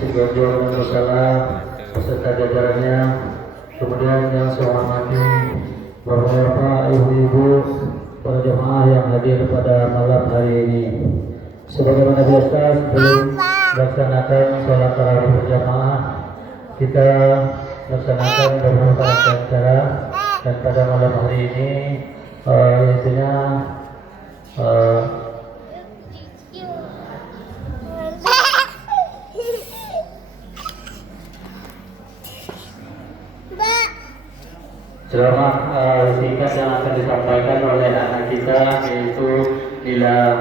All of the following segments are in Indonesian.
Waalaikumsalam beserta jajarannya. Kemudian yang saya hormati Bapak-bapak, ibu-ibu, para jemaah yang hadir pada malam hari ini. Sebagaimana biasa sebelum melaksanakan sholat tarawih berjamaah, kita laksanakan beberapa acara dan pada malam hari ini intinya ceramah singkat yang akan disampaikan oleh anak kita yaitu Nila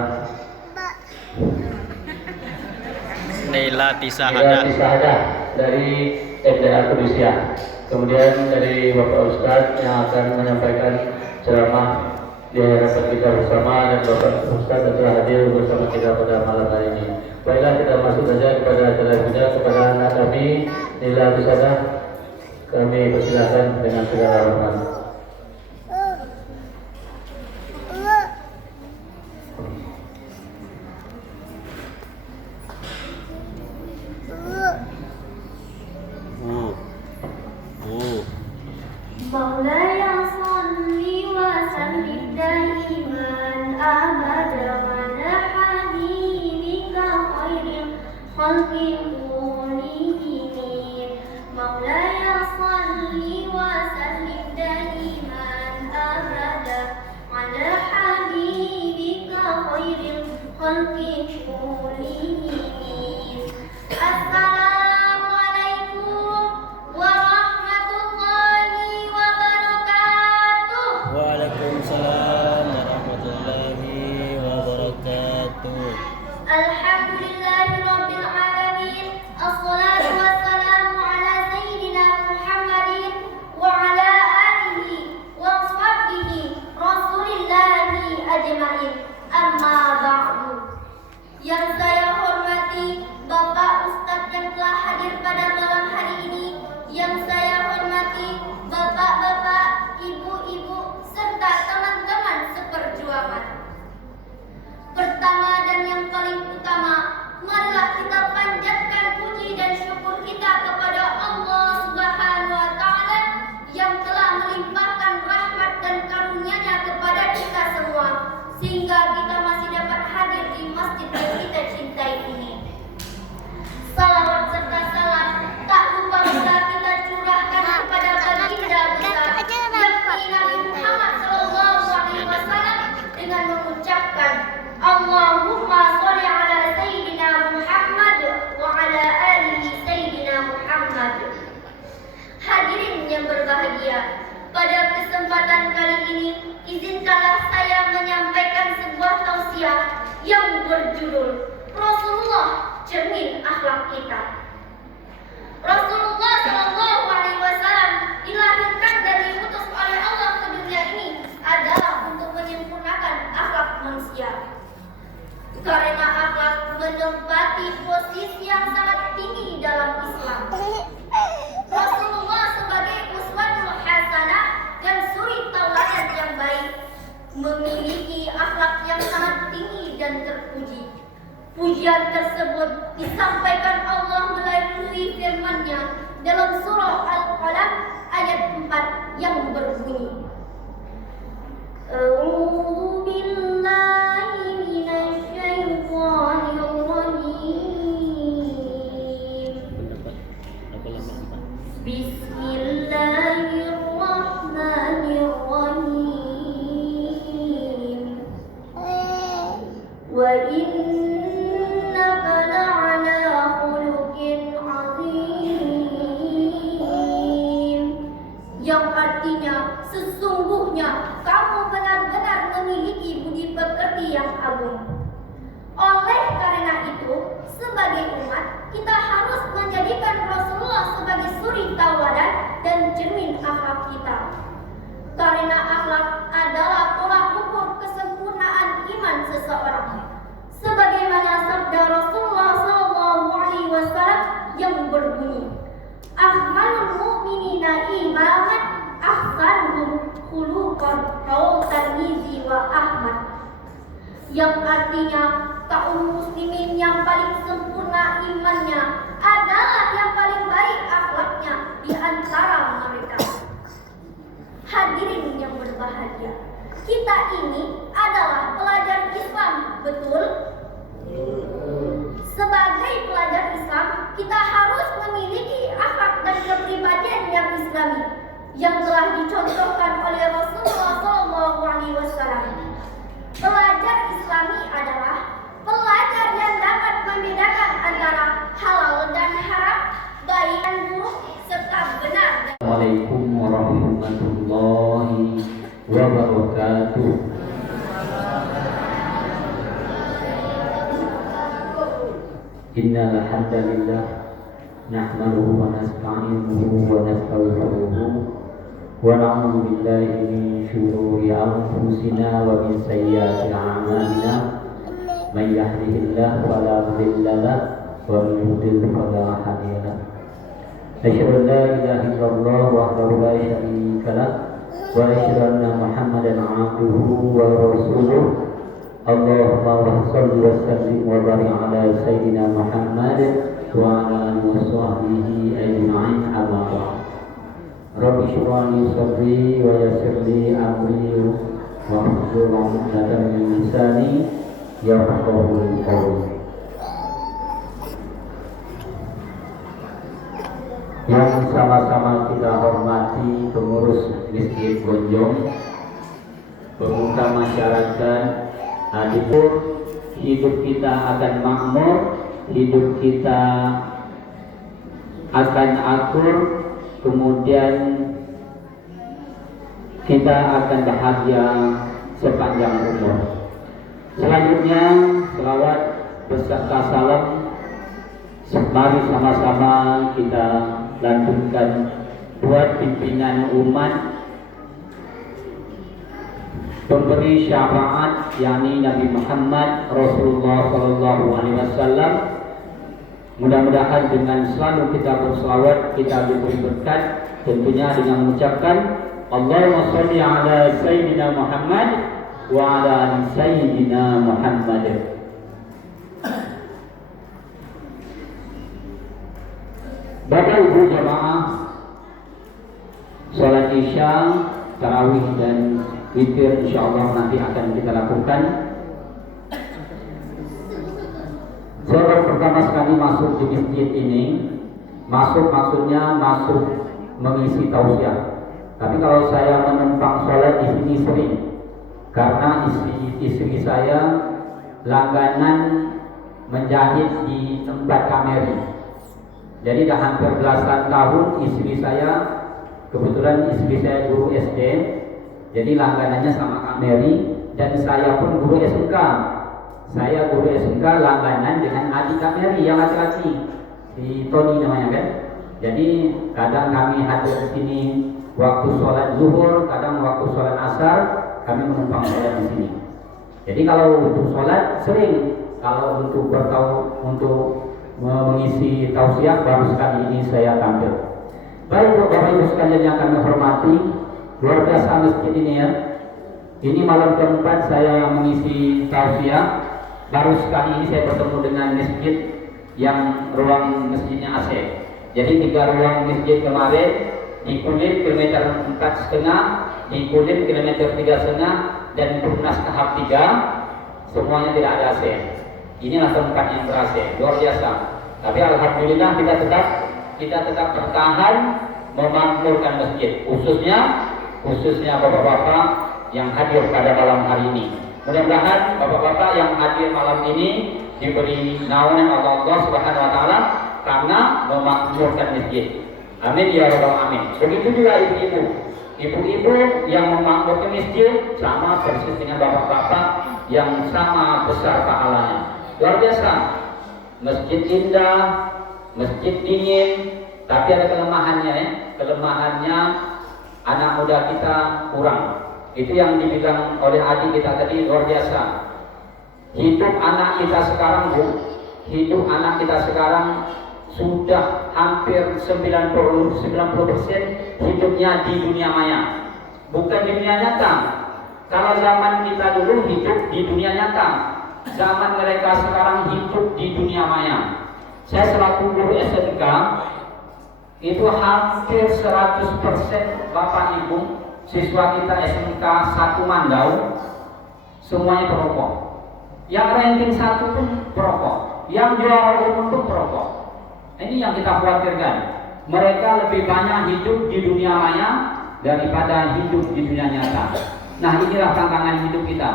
Tisahada dari MDA Kudusia. Kemudian dari Bapak Ustadz yang akan menyampaikan ceramah di hadapan kita bersama, dan Bapak Ustadz yang telah hadir bersama kita pada malam hari ini. Baiklah, kita masuk saja kepada acara kita, kepada anak kami Nila Tisahada. Kami persilakan dengan segala hormat. Maulaya sholli wa sallim daiman abada ala habibika khairil khalqi kullihim. Maulaya sholli wa sallim daiman abada ala habibika khairil khalqi kullihim. Assalamualaikum warahmatullahi wabarakatuh. Waalaikumsalam warahmatullahi wabarakatuh. Alhamdulillahirabbil alamin. Assalatu wassalamu ala sayyidina Muhammadin wa ala alihi wa sahbihi rasulillahi ajmain. Amma ba'du. Yang saya hormati Bapak Ustadz yang telah hadir pada malam hari ini, yang saya hormati Bapak-bapak, Ibu-ibu, serta teman-teman seperjuangan. Pertama dan yang paling utama, marilah kita panjatkan puji dan syukur kita kepada Allah Subhanahu wa Ta'ala yang telah melimpahkan rahmat dan karunia-Nya kepada kita semua, sehingga kita masih dapat hadir di masjid yang kita cintai ini. Salawat serta salam tak lupa pula kita curahkan kepada baginda besar yakni Nabi Muhammad SAW dengan mengucapkan Allahumma sholli ala sayyidina Muhammad wa ala alihi sayyidina Muhammad. Hadirin yang berbahagia, pada kesempatan kali ini izinkanlah saya menyampaikan sebuah tausiah yang berjudul Rasulullah cermin akhlak kita. Rasulullah SAW dilahirkan dan diutus oleh Allah ke dunia ini adalah untuk menyempurnakan akhlak manusia. Karena akhlak menempati posisi yang sangat tinggi dalam Islam. Rasulullah sebagai uswatul hasanah dan suri tauladan yang baik memiliki akhlak yang sangat tinggi dan terpuji. Pujian tersebut disampaikan Allah melalui firman-Nya dalam surah Al-Qalam ayat 4 yang berbunyi, A'udzu billahi minasy syaithanir rajim. Bismillahirrahmanirrahim. Wa innaka la'ala khuluqin 'azim. Yang artinya sesungguhnya kamu benar-benar memiliki budi pekerti yang agung. Oleh karena itu, sebagai umat, kita harus menjadikan Rasulullah sebagai suri tauladan dan cermin akhlak kita. Karena akhlak adalah tolak ukur kesempurnaan iman seseorang. Sebagaimana sabda Rasulullah SAW yang berbunyi, Akmalul mu'minina imanan ahsanuhum khuluqan rawahu Tirmidzi wa Ahmad. Yang artinya kaum muslimin yang paling sempurna imannya ada ini adalah pelajar Islam, betul? Sebagai pelajar Islam, kita harus memiliki akhlak dan kepribadian yang Islami yang telah dicontohkan oleh Rasulullah SAW. Pelajar Islami adalah pelajar yang dapat membedakan antara halal dan haram, baik dan buruk, serta benar. Assalamualaikum warahmatullahi wabarakatuh. Innal hamdalillah nahmaduhu wa nasta'inuhu wa nastaghfiruhu wa na'udzu billahi min shururi anfusina wa min sayyiati a'malina. May yahdihillahu fala mudilla lahu wa man yudlil fala hadiya lahu. Asyhadu an la ilaha illallah wahdahu la syarika lahu wa asyhadu anna Muhammadan 'abduhu wa rasuluh. Allahumma shalli wa sallim wa barik ala sayyidina Muhammad wa ala alihi wa sahbihi ajma'in, amma ba'd. Rabbi shrah li sadri wa yassir li amri wa hlul 'uqdatam min lisani yafqahu qawli. Yang sama-sama kita hormati pengurus Masjid Gonjong, pemuka masyarakat, adipur, hidup kita akan makmur, hidup kita akan akur, kemudian kita akan bahagia sepanjang umur. Selanjutnya selawat beserta salam mari sama-sama kita lanjutkan buat pimpinan umat, pemberi syafaat yakni Nabi Muhammad Rasulullah SAW. Mudah-mudahan dengan selalu kita berselawat kita diberi berkat, tentunya dengan mengucapkan Allahumma sholli ala sayyidina Muhammad wa ala ali sayyidina Muhammad. Bapak Ibu jamaah, salat Isya, tarawih dan witir insyaallah nanti akan kita lakukan. Saya baru pertama sekali masuk di masjid ini. Maksudnya masuk mengisi tausiah. Tapi kalau saya menumpang sholat di sini sering, karena istri saya langganan menjahit di tempat kameri. Jadi dah hampir belasan tahun istri saya, kebetulan istri saya guru SD, jadi langganannya sama Kak Mary, dan saya pun guru SMK. Saya guru SMK langganan dengan adik Kak Mary yang laki-laki, si Tony namanya kan. Jadi kadang kami hadir di sini waktu sholat zuhur, kadang waktu sholat asar kami menumpang sholat di sini. Jadi kalau untuk sholat sering, kalau untuk untuk mengisi tausiah baru sekali ini saya tampil. Baik Bapak Ibu sekalian yang kami hormati, luar biasa masjid ini ya. Ini malam keempat saya mengisi tausiah. Baru sekali ini saya bertemu dengan masjid yang ruang masjidnya AC. Jadi 3 ruang masjid kemarin di Kulit kilometer 4,5, di Kulit kilometer 3,5, dan Perumnas tahap 3 semuanya tidak ada AC. Inilah tempat yang ber-AC, luar biasa. Tapi alhamdulillah kita tetap bertahan memakmurkan masjid, khususnya bapak-bapak yang hadir pada malam hari ini. Mudah-mudahan bapak-bapak yang hadir malam ini diberi naungan oleh Allah Subhanahu wa taala karena memakmurkan masjid. Amin ya rabbal alamin. Begitu juga ibu-ibu yang memakmurkan masjid sama persis dengan bapak-bapak yang sama besar pahalanya. Luar biasa. Masjid indah, masjid dingin, tapi ada kelemahannya ya. Kelemahannya anak muda kita kurang. Itu yang dibilang oleh adik kita tadi, luar biasa. Hidup anak kita sekarang sudah hampir 90% hidupnya di dunia maya, bukan di dunia nyata. Kalau zaman kita dulu hidup di dunia nyata, zaman mereka sekarang hidup di dunia maya. Saya selaku guru SMK itu hampir 100% Bapak Ibu siswa kita SMK 1 Mandau semuanya perokok. Yang ranking 1 pun perokok, yang juara umum pun perokok. Ini yang kita khawatirkan. Mereka lebih banyak hidup di dunia maya daripada hidup di dunia nyata. Nah, inilah tantangan hidup kita.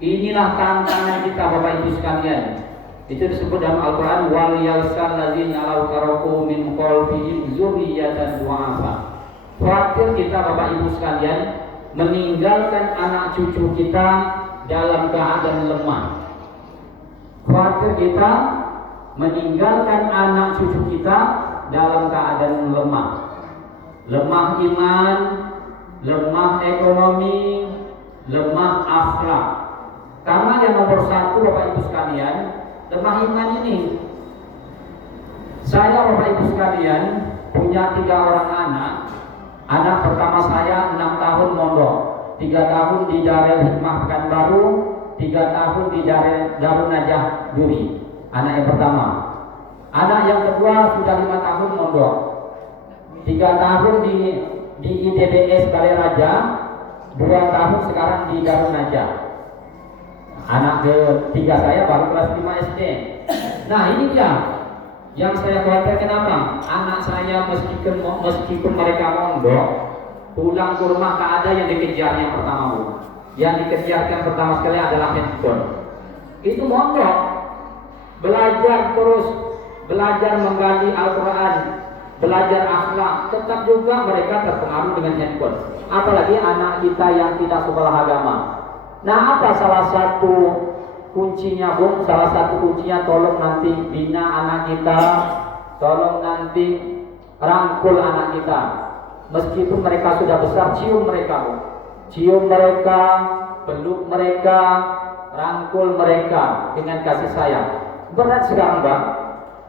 Inilah tantangan kita, Bapak Ibu sekalian. Itu disebut dalam Al-Quran, wal yalsal ladzina law taraku min qalbihim dzurriyyatan du'afa. Khawatir kita, Bapak Ibu sekalian, meninggalkan anak cucu kita dalam keadaan lemah. Khawatir kita meninggalkan anak cucu kita dalam keadaan lemah. Lemah iman, lemah ekonomi, lemah akhlak. Karena yang nomor 1, Bapak Ibu sekalian, lemah iman ini. Saya, Bapak Ibu sekalian, punya 3 orang anak. Anak pertama saya 6 tahun mondok, 3 tahun di Darul Hikmah Pekanbaru, 3 tahun di Darun Najah Duri. Anak yang pertama. Anak yang kedua sudah 5 tahun mondok, 3 tahun di ITBS Balai Raja, 2 tahun sekarang di Darun Najah. Anak ketiga saya baru kelas 5 SD. Nah, ini dia yang saya khawatirkan. Apa? Anak saya meskipun mereka mondok, pulang ke rumah tak ada yang dikejar yang pertama, Bu. Yang dikejarkan pertama sekali adalah handphone. Itu mondok, belajar terus, belajar menggali Al-Quran, belajar akhlak, tetap juga mereka terpengaruh dengan handphone. Apalagi anak kita yang tidak sekolah agama. Nah, apa salah satu kuncinya, Bu? Salah satu kuncinya, tolong nanti bina anak kita, tolong nanti rangkul anak kita. Meskipun mereka sudah besar, cium mereka, Bu. Cium mereka, peluk mereka, rangkul mereka dengan kasih sayang. Berat sekarang, Bang.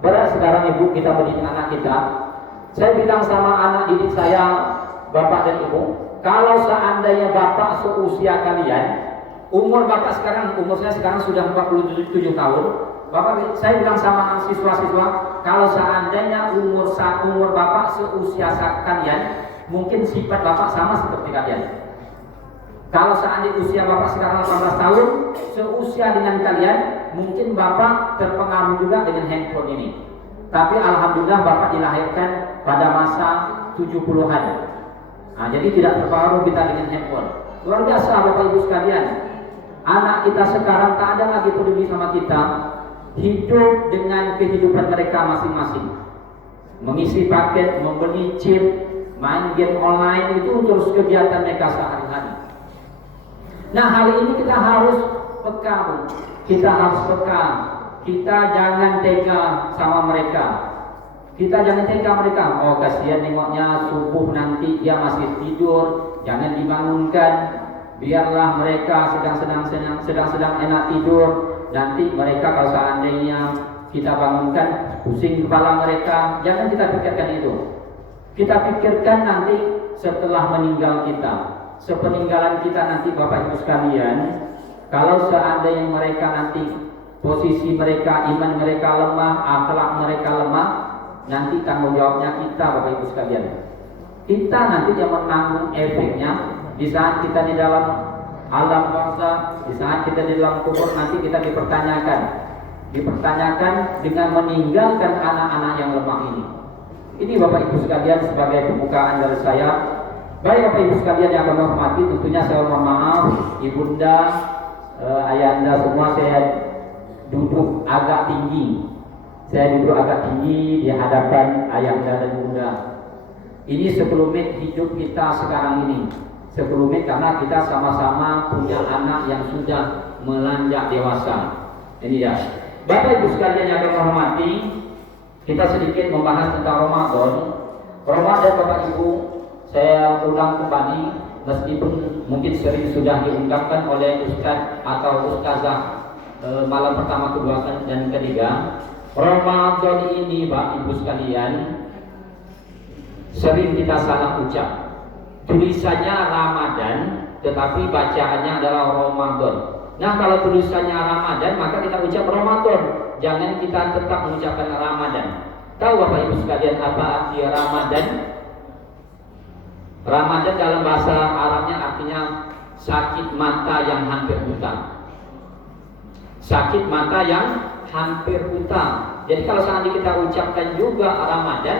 Berat sekarang, Ibu, kita mendidik anak kita. Saya bilang sama anak didik saya, Bapak dan Ibu, kalau seandainya Bapak seusia kalian, umur Bapak sekarang, umur saya sekarang sudah 47 tahun. Bapak, saya bilang sama siswa-siswa, kalau seandainya umur Bapak seusia kalian, mungkin sifat Bapak sama seperti kalian. Kalau seandainya usia Bapak sekarang 18 tahun, seusia dengan kalian, mungkin Bapak terpengaruh juga dengan handphone ini. Tapi alhamdulillah Bapak dilahirkan pada masa 70-an. Nah, jadi tidak terpengaruh kita dengan handphone. Luar biasa, Bapak Ibu sekalian. Anak kita sekarang tak ada lagi peduli sama kita, hidup dengan kehidupan mereka masing-masing. Mengisi paket, membeli chip, main game online, itu terus kegiatan mereka sehari-hari. Nah, hari ini kita harus peka, Bu. Kita harus peka. Kita jangan tega sama mereka. Kita jangan tega mereka. Oh, kasihan nengoknya subuh nanti dia masih tidur, jangan dibangunkan. Biarlah mereka sedang enak tidur. Nanti mereka kalau seandainya kita bangunkan, pusing kepala mereka. Jangan kita pikirkan itu. Kita pikirkan nanti setelah meninggal kita, sepeninggalan kita nanti, Bapak Ibu sekalian. Kalau seandainya mereka nanti posisi mereka, iman mereka lemah, akhlak mereka lemah, nanti tanggung jawabnya kita, Bapak Ibu sekalian. Kita nanti yang menanggung efeknya. Di saat kita di dalam alam barzakh, di saat kita di dalam kubur, nanti kita dipertanyakan dengan meninggalkan anak-anak yang lemah ini. Ini, Bapak Ibu sekalian, sebagai pembukaan dari saya. Baik, Bapak Ibu sekalian yang kami hormati, tentunya saya mohon maaf, ibunda, ayahanda semua, saya duduk agak tinggi. Saya duduk agak tinggi di hadapan ayahanda dan bunda. Ini sekelumit hidup kita sekarang ini. Sekelumit karena kita sama-sama punya anak yang sudah melanjak dewasa. Ini ya. Bapak Ibu sekalian yang kami hormati, kita sedikit membahas tentang Ramadan. Ramadan, Bapak Ibu, saya ulang kembali, meskipun mungkin sering sudah diungkapkan oleh Ustadz atau Ustazah malam pertama, kedua, dan ketiga. Ramadan ini, Bapak Ibu sekalian, sering kita salah ucap. Tulisannya Ramadan, tetapi bacaannya adalah Ramadan. Nah, kalau tulisannya Ramadan, maka kita ucap Ramadan. Jangan kita tetap mengucapkan Ramadan. Tahu Bapak Ibu sekalian apa arti Ramadan? Ramadan dalam bahasa Arabnya artinya sakit mata yang hampir buta. Sakit mata yang hampir buta. Jadi kalau seandainya kita ucapkan juga Ramadan,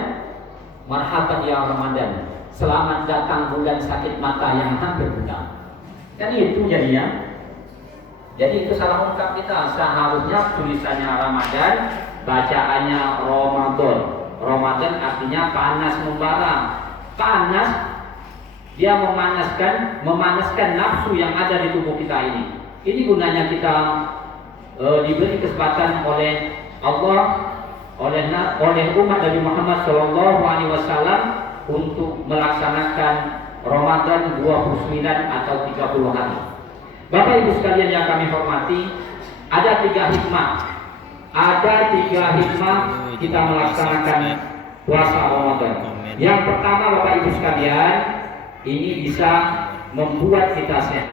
marhaban ya Ramadan, selamat datang bulan sakit mata yang hampir buta. Kan itu jadinya. Jadi itu salah ungkap kita. Seharusnya tulisannya Ramadan, bacaannya Ramadan. Ramadan artinya panas membara. Panas, dia memanaskan nafsu yang ada di tubuh kita ini. Ini gunanya kita diberi kesempatan oleh Allah, oleh umat Nabi Muhammad SAW untuk melaksanakan Ramadan 29 atau 30 hari. Bapak Ibu sekalian yang kami hormati, ada 3 hikmah. Ada 3 hikmah kita melaksanakan puasa Ramadan. Yang pertama Bapak Ibu sekalian, ini bisa membuat kita sehat.